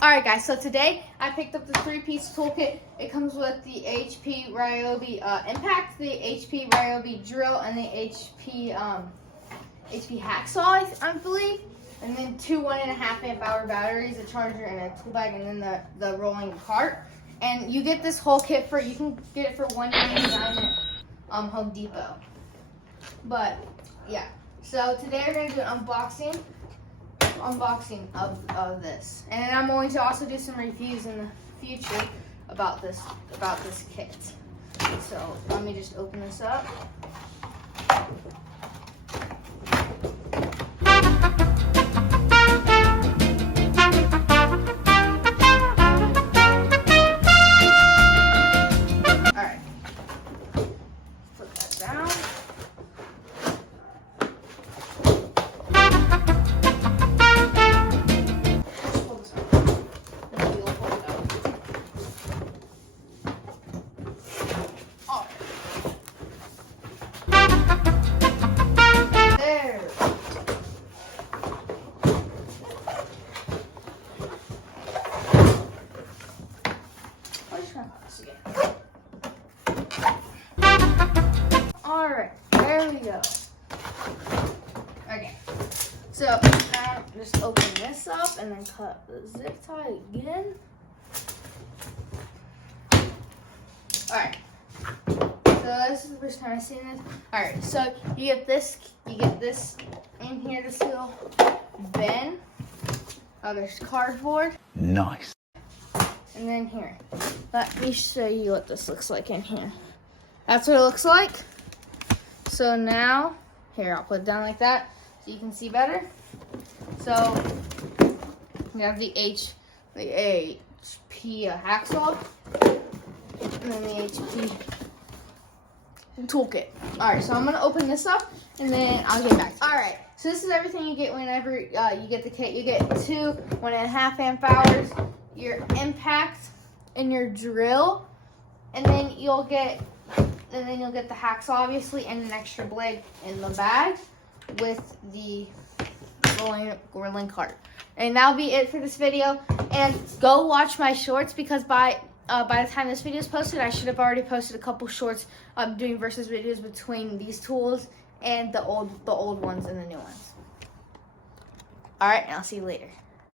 Alright guys, so today I picked up the 3-piece toolkit. It comes with the HP Ryobi Impact, the HP Ryobi Drill, and the HP Hacksaw, I believe. And then 2 1.5 amp hour batteries, a charger, and a tool bag, and then the rolling cart. And you get this whole kit you can get it for $1.99 at Home Depot. But yeah, so today we're gonna do an unboxing of this, and then I'm going to also do some reviews in the future about this kit. So let me just open this up. Alright, put that down. Alright, there we go. Okay, so now just open this up and then cut the zip tie again. Alright, so this is the first time I've seen this. Alright, so you get this in here, this little bin. Oh, there's cardboard. Nice. And then here, let me show you what this looks like in here. That's what it looks like. So now, here, I'll put it down like that so you can see better. So, we have the HP hacksaw, and then the HP toolkit. Alright, so I'm going to open this up, and then I'll get back to you. Alright, so this is everything you get whenever you get the kit. You get 2 1.5 amp hours, your impact, and your drill, and then you'll get the hacksaw, obviously, and an extra blade in the bag with the rolling cart. And that'll be it for this video. And go watch my shorts, because by the time this video is posted, I should have already posted a couple shorts doing versus videos between these tools and the old ones and the new ones. All right, and I'll see you later.